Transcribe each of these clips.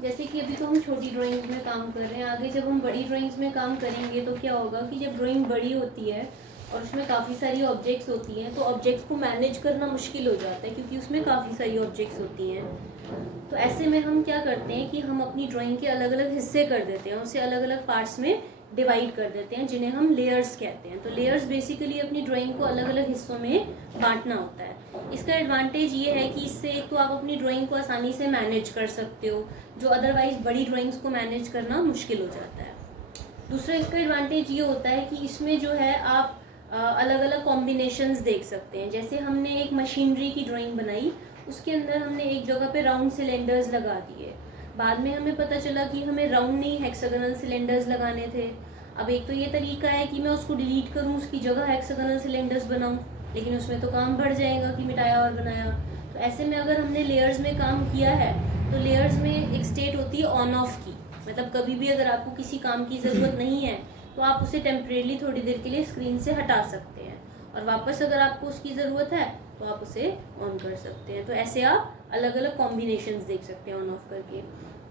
जैसे कि अभी तो हम छोटी ड्राइंग्स में काम कर रहे हैं, आगे जब हम बड़ी ड्राइंग्स में काम करेंगे तो क्या होगा कि जब ड्राइंग बड़ी होती है और उसमें काफ़ी सारी ऑब्जेक्ट्स होती हैं, तो ऑब्जेक्ट्स को मैनेज करना मुश्किल हो जाता है क्योंकि उसमें काफ़ी सारी ऑब्जेक्ट्स होती हैं। तो ऐसे में हम क्या करते हैं कि हम अपनी ड्राइंग के अलग अलग हिस्से कर देते हैं, उसे अलग अलग पार्ट्स में डिवाइड कर देते हैं, जिन्हें हम लेयर्स कहते हैं। तो लेयर्स बेसिकली अपनी ड्राइंग को अलग अलग हिस्सों में बांटना होता है। इसका एडवांटेज ये है कि इससे एक तो आप अपनी ड्राइंग को आसानी से मैनेज कर सकते हो, जो अदरवाइज बड़ी ड्राइंग्स को मैनेज करना मुश्किल हो जाता है। दूसरा इसका एडवांटेज ये होता है कि इसमें जो है आप अलग अलग कॉम्बिनेशंस देख सकते हैं। जैसे हमने एक मशीनरी की ड्राइंग बनाई, उसके अंदर हमने एक जगह पे राउंड सिलेंडर्स लगा दिए। बाद में हमें पता चला कि हमें राउंड नहीं हेक्सागोनल सिलेंडर्स लगाने थे। अब एक तो ये तरीका है कि मैं उसको डिलीट करूँ, उसकी जगह हेक्सागोनल सिलेंडर्स बनाऊँ, लेकिन उसमें तो काम बढ़ जाएगा कि मिटाया और बनाया। तो ऐसे में अगर हमने लेयर्स में काम किया है तो लेयर्स में एक स्टेट होती है ऑन ऑफ की, मतलब कभी भी अगर आपको किसी काम की ज़रूरत नहीं है तो आप उसे टेम्परेली थोड़ी देर के लिए स्क्रीन से हटा सकते हैं, और वापस अगर आपको उसकी ज़रूरत है तो आप उसे ऑन कर सकते हैं। तो ऐसे आप अलग अलग कॉम्बिनेशंस देख सकते हैं ऑन ऑफ करके।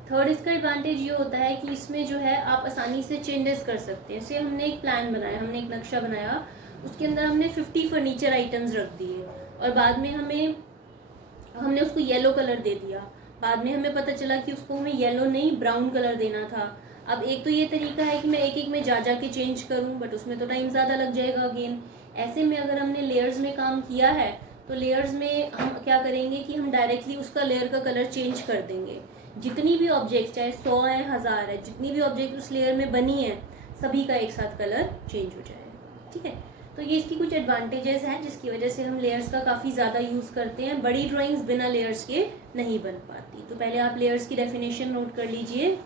थर्ड इसका एडवांटेज ये होता है कि इसमें जो है आप आसानी से चेंजेस कर सकते हैं। जैसे हमने एक प्लान बनाया, हमने एक नक्शा बनाया, उसके अंदर हमने 50 फर्नीचर आइटम्स रख दिए और बाद में हमने उसको येलो कलर दे दिया। बाद में हमें पता चला कि उसको हमें येलो नहीं ब्राउन कलर देना था। अब एक तो ये तरीका है कि मैं एक एक में जा के चेंज करूं, बट उसमें तो टाइम ज़्यादा लग जाएगा अगेन। ऐसे में अगर हमने लेयर्स में काम किया है तो लेयर्स में हम क्या करेंगे कि हम डायरेक्टली उसका लेयर का कलर चेंज कर देंगे। जितनी भी ऑब्जेक्ट्स, चाहे 100 है 1000 है, जितनी भी ऑब्जेक्ट उस लेयर में बनी है सभी का एक साथ कलर चेंज हो जाएगा। ठीक है, तो ये इसकी कुछ एडवांटेजेस हैं जिसकी वजह से हम लेयर्स का काफ़ी ज़्यादा यूज़ करते हैं। बड़ी ड्राइंग्स बिना लेयर्स के नहीं बन पाती। तो पहले आप लेयर्स की डेफिनेशन नोट कर लीजिए।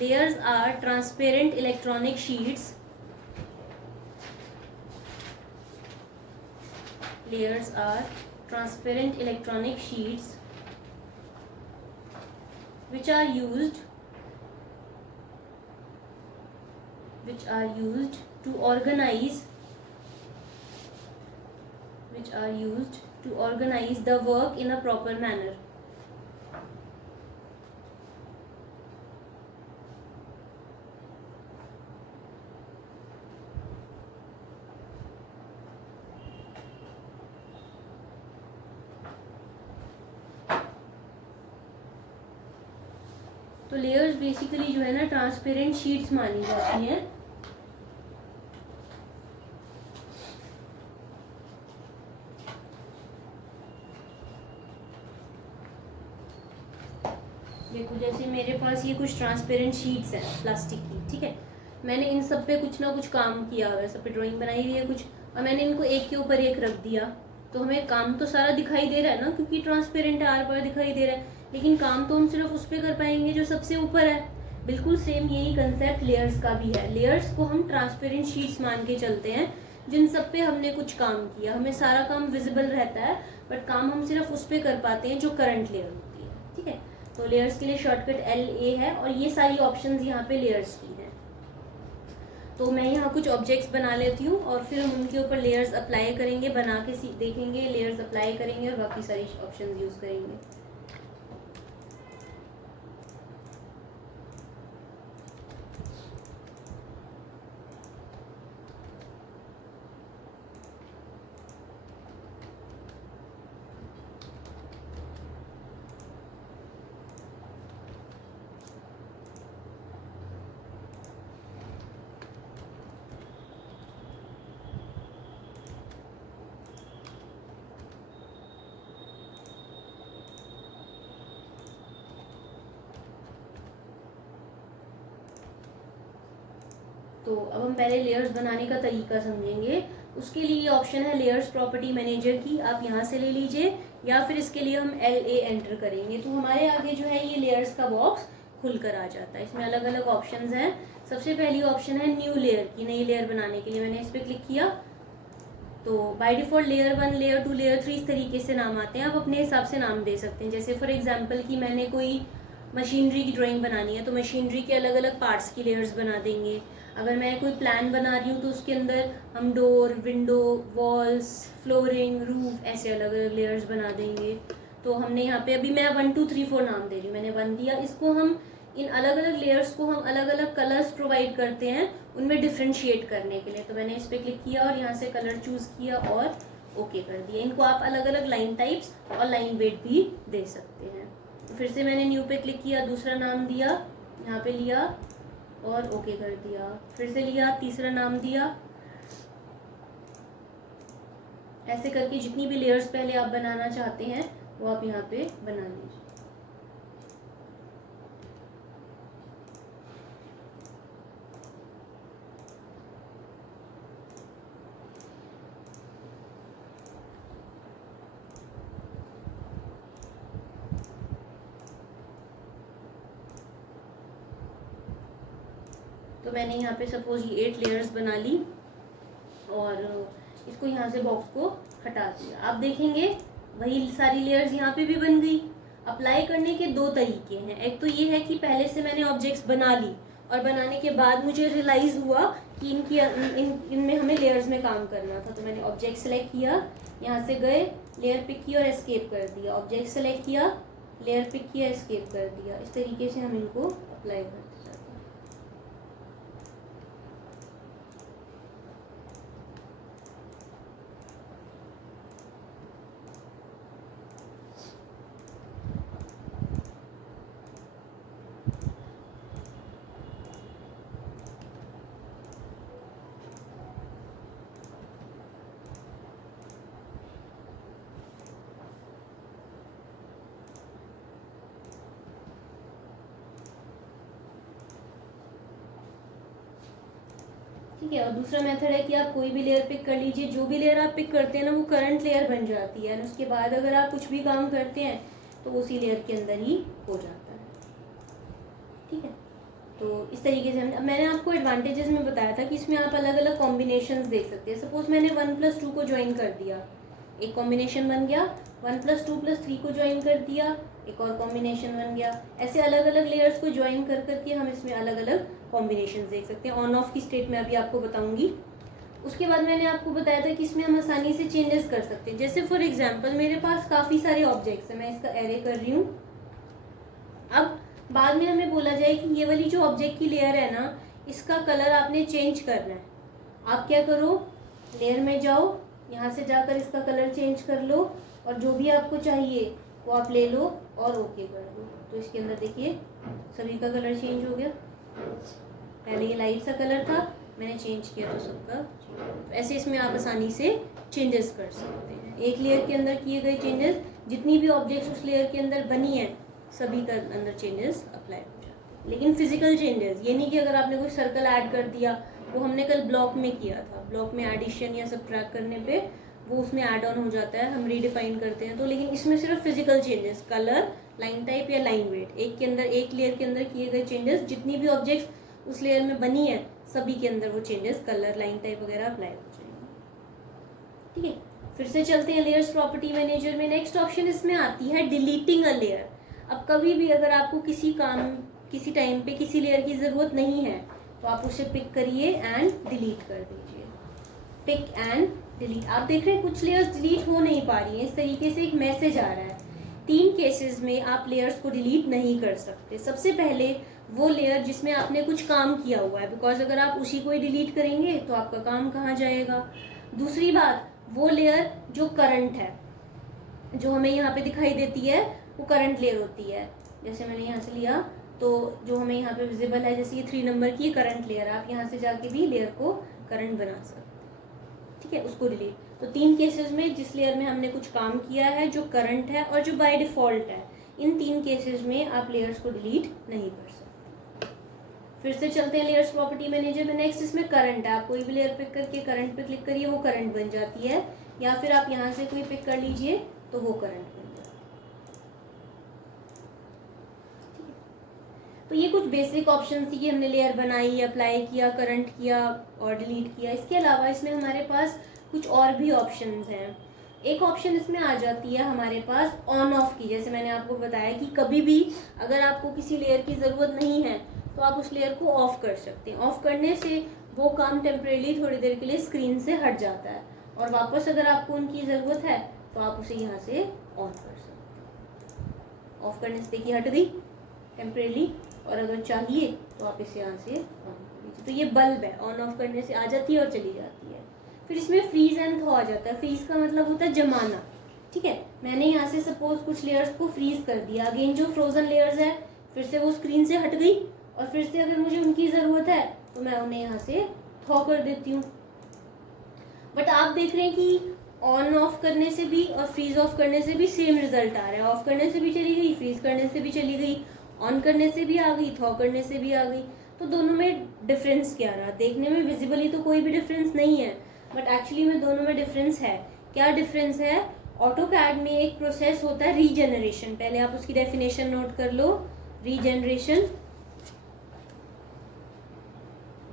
Layers are transparent electronic sheets. Layers are transparent electronic sheets which are used to organize the work in a proper manner. तो लेयर्स बेसिकली जो है ना ट्रांसपेरेंट शीट्स मानी जाती हैं। देखो जैसे मेरे पास ये कुछ ट्रांसपेरेंट शीट्स हैं प्लास्टिक की, ठीक है। मैंने इन सब पे कुछ ना कुछ काम किया हुआ है, सब पे ड्राइंग बनाई हुई है कुछ, और मैंने इनको एक के ऊपर एक रख दिया। तो हमें काम तो सारा दिखाई दे रहा है ना, क्योंकि ट्रांसपेरेंट है, आर पार दिखाई दे रहा है, लेकिन काम तो हम सिर्फ उस पर कर पाएंगे जो सबसे ऊपर है। बिल्कुल सेम यही कंसेप्ट लेयर्स का भी है। लेयर्स को हम ट्रांसपेरेंट शीट्स मान के चलते हैं जिन सब पे हमने कुछ काम किया। हमें सारा काम विजिबल रहता है, बट काम हम सिर्फ उस पर कर पाते हैं जो करंट लेयर होती है। ठीक है, तो लेयर्स के लिए शॉर्टकट LA है, और ये सारी ऑप्शंस यहाँ पे लेयर्स की हैं। तो मैं यहाँ कुछ ऑब्जेक्ट्स बना लेती हूँ और फिर हम उनके ऊपर लेयर्स अप्लाई करेंगे, बना के देखेंगे, लेयर्स अप्लाई करेंगे और बाकी सारी ऑप्शंस यूज़ करेंगे। तो अब हम पहले लेयर्स बनाने का तरीका समझेंगे। उसके लिए ऑप्शन है लेयर्स प्रॉपर्टी मैनेजर की, आप यहाँ से ले लीजिए, या फिर इसके लिए हम LA एंटर करेंगे तो हमारे आगे जो है ये लेयर्स का बॉक्स खुलकर आ जाता है। इसमें अलग अलग ऑप्शंस हैं। सबसे पहली ऑप्शन है न्यू लेयर की, नई लेयर बनाने के लिए। मैंने इस पर क्लिक किया तो by default layer 1, layer 2, layer 3 इस तरीके से नाम आते हैं। आप अपने हिसाब से नाम दे सकते हैं। जैसे फॉर एग्जांपल कि मैंने कोई मशीनरी की ड्राइंग बनानी है तो मशीनरी के अलग अलग पार्ट्स की लेयर्स बना देंगे। अगर मैं कोई प्लान बना रही हूँ तो उसके अंदर हम door, window, walls, flooring, roof ऐसे अलग अलग लेयर्स बना देंगे। तो हमने यहाँ पे अभी मैं 1 2 3 4 नाम दे रही हूँ, मैंने 1 दिया। इसको हम इन अलग अलग लेयर्स को हम अलग अलग कलर्स प्रोवाइड करते हैं उनमें डिफ्रेंशिएट करने के लिए। तो मैंने इस पर क्लिक किया और यहाँ से कलर चूज़ किया और ओके कर दिया। इनको आप अलग अलग लाइन टाइप्स और लाइन वेट भी दे सकते हैं। तो फिर से मैंने न्यू पे क्लिक किया, दूसरा नाम दिया, यहाँ पे लिया और ओके कर दिया। फिर से लिया, तीसरा नाम दिया। ऐसे करके जितनी भी लेयर्स पहले आप बनाना चाहते हैं वो आप यहाँ पे बना लीजिए। तो मैंने यहाँ पे सपोज ये 8 लेयर्स बना ली और इसको यहाँ से बॉक्स को हटा दिया। आप देखेंगे वही सारी लेयर्स यहाँ पे भी बन गई। अप्लाई करने के 2 तरीके हैं। एक तो ये है कि पहले से मैंने ऑब्जेक्ट्स बना ली और बनाने के बाद मुझे रियलाइज़ हुआ कि इनमें हमें लेयर्स में काम करना था। तो मैंने ऑब्जेक्ट सेलेक्ट किया, यहाँ से गए, लेयर पिक की और एस्केप कर दिया। ऑब्जेक्ट सेलेक्ट किया, लेयर पिक किया, एस्केप कर दिया। इस तरीके से हम इनको अप्लाई करते हैं। ठीक है। और दूसरा मेथड है कि आप कोई भी लेयर पिक कर लीजिए। जो भी लेयर आप पिक करते हैं ना वो करंट लेयर बन जाती है, और उसके बाद अगर आप कुछ भी काम करते हैं तो उसी लेयर के अंदर ही हो जाता है। ठीक है। तो इस तरीके से मैंने आपको एडवांटेजेस में बताया था कि इसमें आप अलग अलग कॉम्बिनेशंस देख सकते हैं। सपोज मैंने 1+2 को ज्वाइन कर दिया, एक कॉम्बिनेशन बन गया। 1+2+3 को ज्वाइन कर दिया, एक और कॉम्बिनेशन बन गया। ऐसे अलग अलग लेयर्स को ज्वाइन कर करके हम इसमें अलग अलग कॉम्बिनेशन देख सकते हैं। ऑन ऑफ की स्टेट में अभी आपको बताऊंगी। उसके बाद मैंने आपको बताया था कि इसमें हम आसानी से चेंजेस कर सकते हैं। जैसे फॉर एग्जांपल मेरे पास काफ़ी सारे ऑब्जेक्ट्स हैं, मैं इसका एरे कर रही हूँ। अब बाद में हमें बोला जाए कि ये वाली जो ऑब्जेक्ट की लेयर है ना, इसका कलर आपने चेंज करना है। आप क्या करो, लेयर में जाओ, यहाँ से जाकर इसका कलर चेंज कर लो और जो भी आपको चाहिए वो आप ले लो और ओके कर दो। तो इसके अंदर देखिए सभी का कलर चेंज हो गया। पहले ये लाइट सा कलर था, मैंने चेंज किया तो सबका। तो ऐसे इसमें आप आसानी से चेंजेस कर सकते हैं। एक लेयर के अंदर किए गए चेंजेस, जितनी भी ऑब्जेक्ट्स उस लेयर के अंदर बनी है सभी का अंदर चेंजेस अप्लाई हो जाते हैं। लेकिन फिजिकल चेंजेस ये नहीं कि अगर आपने कोई सर्कल ऐड कर दिया, वो हमने कल ब्लॉक में किया था। ब्लॉक में एडिशन या सब्ट्रैक्ट करने पे वो उसमें ऐड ऑन हो जाता है, हम रीडिफाइन करते हैं। तो लेकिन इसमें सिर्फ physical changes, colour, line type या लाइन वेट, एक के अंदर एक लेयर के अंदर किए गए चेंजेस, जितनी भी ऑब्जेक्ट्स उस लेयर में बनी है सभी के अंदर वो चेंजेस, कलर, लाइन टाइप वगैरह अप्लाई हो जाएंगे। ठीक है। फिर से चलते हैं लेयर्स प्रॉपर्टी मैनेजर में। नेक्स्ट ऑप्शन इसमें आती है डिलीटिंग अ लेयर। अब कभी भी अगर आपको किसी टाइम पे किसी लेयर की ज़रूरत नहीं है तो आप उसे पिक करिए एंड डिलीट कर दीजिए। Pick and delete. आप देख रहे हैं कुछ लेयर्स डिलीट हो नहीं पा रही हैं, इस तरीके से एक मैसेज आ रहा है। 3 केसेस में आप लेयर्स को डिलीट नहीं कर सकते। सबसे पहले वो लेयर जिसमें आपने कुछ काम किया हुआ है, बिकॉज अगर आप उसी को ही डिलीट करेंगे तो आपका काम कहाँ जाएगा। दूसरी बात, वो लेयर जो करंट है, जो हमें यहाँ पे दिखाई देती है वो करंट लेयर होती है। जैसे मैंने यहाँ से लिया तो जो हमें यहाँ पे विजिबल है, जैसे ये 3 नंबर की करंट लेयर, आप यहाँ से जाके भी लेयर को करंट बना सकते हैं। ठीक है, उसको डिलीट। तो 3 केसेस में जिस लेयर में हमने कुछ काम किया है जो करंट है और जो बाय डिफ़ॉल्ट है, इन 3 केसेस में आप लेयर्स को डिलीट नहीं कर सकते। फिर से चलते हैं लेयर्स प्रॉपर्टी मैनेजर में। नेक्स्ट इसमें करंट है। आप कोई भी लेयर पिक करके करंट पे क्लिक करिए, वो करंट बन जाती है, या फिर आप यहाँ से कोई पिक कर लीजिए तो वो करंट बन जाती है। तो ये कुछ बेसिक ऑप्शन थी कि हमने लेयर बनाई, अप्लाई किया, करंट किया और डिलीट किया। इसके अलावा इसमें हमारे पास कुछ और भी ऑप्शंस हैं। एक ऑप्शन इसमें आ जाती है हमारे पास ऑन ऑफ की। जैसे मैंने आपको बताया कि कभी भी अगर आपको किसी लेयर की ज़रूरत नहीं है तो आप उस लेयर को ऑफ कर सकते हैं। ऑफ करने से वो काम टेम्परेरी थोड़ी देर के लिए स्क्रीन से हट जाता है, और वापस अगर आपको उनकी ज़रूरत है तो आप उसे यहाँ से ऑन कर सकते हैं। ऑफ करने से देखिए हट गई टेम्परेली, और अगर चाहिए तो आप इसे यहाँ से ऑन कर लीजिए। तो ये बल्ब है, ऑन ऑफ करने से आ जाती है और चली जाती है। फिर इसमें फ्रीज एंड थॉ आ जाता है। फ्रीज का मतलब होता है जमाना, ठीक है। मैंने यहाँ से सपोज कुछ लेयर्स को फ्रीज कर दिया, अगेन जो फ्रोजन लेयर्स है फिर से वो स्क्रीन से हट गई, और फिर से अगर मुझे उनकी ज़रूरत है तो मैं उन्हें यहाँ से थॉ कर देती हूँ। बट आप देख रहे हैं कि ऑन ऑफ करने से भी और फ्रीज ऑफ करने से भी सेम रिजल्ट आ रहा है। ऑफ करने से भी चली गई, फ्रीज करने से भी चली गई, ऑन करने से भी आ गई, थॉ करने से भी आ गई। तो दोनों में डिफरेंस क्या रहा? देखने में विजिबली तो कोई भी डिफरेंस नहीं है, बट एक्चुअली में दोनों में डिफरेंस है। क्या डिफरेंस है? ऑटोकैड में एक प्रोसेस होता है रीजनरेशन, पहले आप उसकी डेफिनेशन नोट कर लो। रीजनरेशन,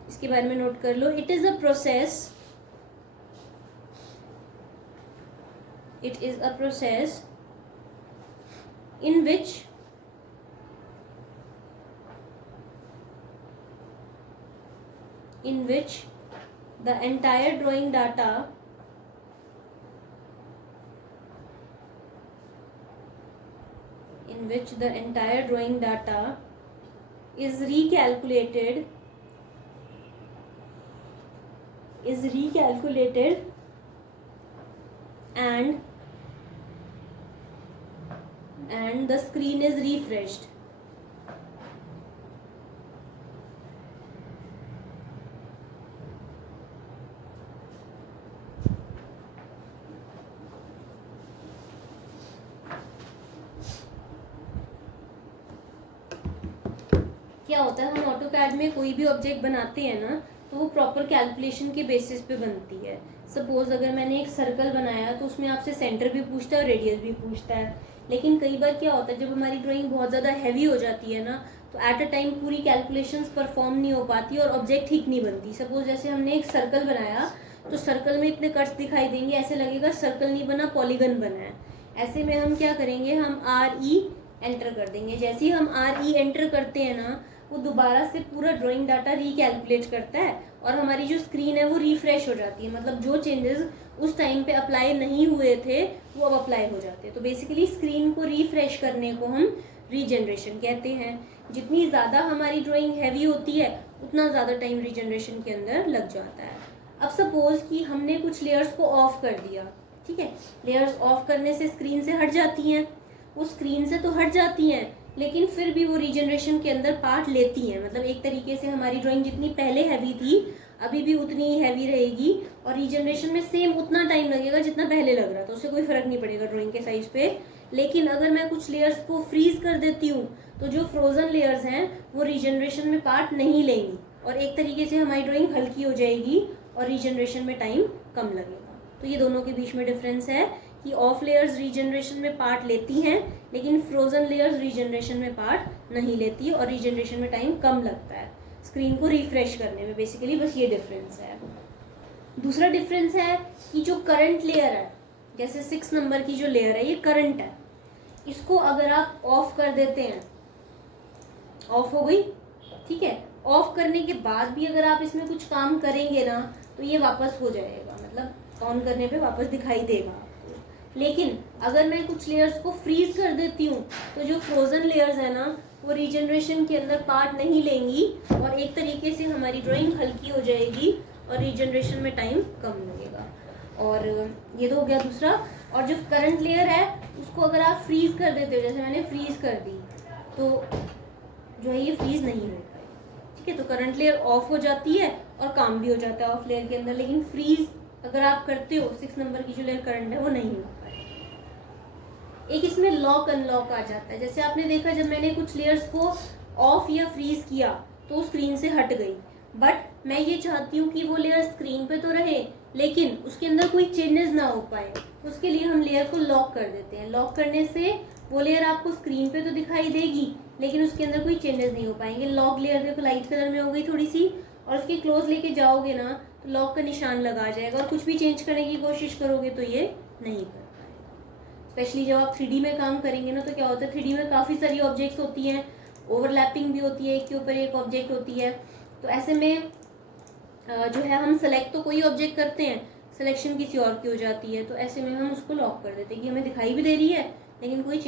इसके बारे में नोट कर लो। It is a process, it is a process in which the entire drawing data is recalculated and the screen is refreshed. क्या होता है, हम ऑटोकैड में कोई भी ऑब्जेक्ट बनाते हैं ना, तो वो प्रॉपर कैलकुलेशन के बेसिस पे बनती है। सपोज अगर मैंने एक सर्कल बनाया तो उसमें आपसे सेंटर भी पूछता है और रेडियस भी पूछता है। लेकिन कई बार क्या होता है, जब हमारी ड्राइंग बहुत ज़्यादा हैवी हो जाती है ना, तो एट अ टाइम पूरी कैलकुलेशंस परफॉर्म नहीं हो पाती और ऑब्जेक्ट ठीक नहीं बनती। सपोज जैसे हमने एक सर्कल बनाया तो सर्कल में इतने कट्स दिखाई देंगे, ऐसे लगेगा सर्कल नहीं बना, पॉलीगन बना है। ऐसे में हम क्या करेंगे, हम RE एंटर कर देंगे। जैसे ही हम RE एंटर करते हैं ना, वो दोबारा से पूरा ड्राइंग डाटा रिकैलकुलेट करता है और हमारी जो स्क्रीन है वो रिफ्रेश हो जाती है। मतलब जो चेंजेस उस टाइम पे अप्लाई नहीं हुए थे वो अब अप्लाई हो जाते हैं। तो बेसिकली स्क्रीन को रिफ्रेश करने को हम रीजनरेशन कहते हैं। जितनी ज़्यादा हमारी ड्राइंग हैवी होती है उतना ज़्यादा टाइम रीजनरेशन के अंदर लग जाता है। अब सपोज कि हमने कुछ लेयर्स को ऑफ कर दिया, ठीक है। लेयर्स ऑफ करने से स्क्रीन से हट जाती हैं, वो स्क्रीन से तो हट जाती हैं लेकिन फिर भी वो रीजनरेशन के अंदर पार्ट लेती हैं। मतलब एक तरीके से हमारी ड्राइंग जितनी पहले हैवी थी अभी भी उतनी ही हैवी रहेगी और रीजनरेशन में सेम उतना टाइम लगेगा जितना पहले लग रहा था, उससे कोई फर्क नहीं पड़ेगा ड्राइंग के साइज पे। लेकिन अगर मैं कुछ लेयर्स को फ्रीज कर देती हूँ तो जो फ्रोजन लेयर्स हैं वो रीजनरेशन में पार्ट नहीं लेंगी और एक तरीके से हमारी ड्राइंग हल्की हो जाएगी और रीजनरेशन में टाइम कम लगेगा। तो ये दोनों के बीच में डिफरेंस है कि ऑफ लेयर्स रीजनरेशन में पार्ट लेती हैं लेकिन फ्रोजन लेयर्स रीजनरेशन में पार्ट नहीं लेती और रीजनरेशन में टाइम कम लगता है स्क्रीन को रिफ्रेश करने में। बेसिकली बस ये डिफरेंस है। दूसरा डिफरेंस है कि जो करंट लेयर है, जैसे 6 नंबर की जो लेयर है ये करंट है, इसको अगर आप ऑफ कर देते हैं, ऑफ हो गई, ठीक है। ऑफ करने के बाद भी अगर आप इसमें कुछ काम करेंगे ना तो ये वापस हो जाएगा, मतलब ऑन करने पे वापस दिखाई देगा आपको। लेकिन अगर मैं कुछ लेयर्स को फ्रीज कर देती हूँ तो जो फ्रोजन लेयर्स है ना वो रीजनरेशन के अंदर पार्ट नहीं लेंगी और एक तरीके से हमारी ड्राइंग हल्की हो जाएगी और रीजनरेशन में टाइम कम लगेगा। और ये तो हो गया दूसरा। और जो करंट लेयर है उसको अगर आप फ्रीज कर देते हो, जैसे मैंने फ्रीज कर दी, तो जो है ये फ्रीज नहीं हो पाएगी, ठीक है। तो करंट लेयर ऑफ हो जाती है और काम भी हो जाता है ऑफ लेयर के अंदर। लेकिन फ्रीज अगर आप करते हो 6 नंबर की जो लेयर करंट है वो नहीं हो पाएगी। एक इसमें लॉक अनलॉक आ जाता है। जैसे आपने देखा जब मैंने कुछ लेयर्स को ऑफ या फ्रीज किया तो स्क्रीन से हट गई, बट मैं ये चाहती हूँ कि वो लेयर स्क्रीन पे तो रहे लेकिन उसके अंदर कोई चेंजेस ना हो पाए। उसके लिए हम लेयर को लॉक कर देते हैं। लॉक करने से वो लेयर आपको स्क्रीन पे तो दिखाई देगी लेकिन उसके अंदर कोई चेंजेस नहीं हो पाएंगे। लॉक लेयर देखो लाइट कलर में हो गई थोड़ी सी, और उसके क्लोज लेके जाओगे ना तो लॉक का निशान लगा जाएगा और कुछ भी चेंज करने की कोशिश करोगे तो ये नहीं कर पाएगा। स्पेशली जब आप 3D में काम करेंगे ना तो क्या होता है, 3D में काफ़ी सारी ऑब्जेक्ट्स होती हैं, ओवरलैपिंग भी होती है, एक के ऊपर एक ऑब्जेक्ट होती है। तो ऐसे में जो है हम सेलेक्ट तो कोई ऑब्जेक्ट करते हैं, सिलेक्शन किसी और की हो जाती है, तो ऐसे में हम उसको लॉक कर देते हैं कि हमें दिखाई भी दे रही है लेकिन कोई चेंज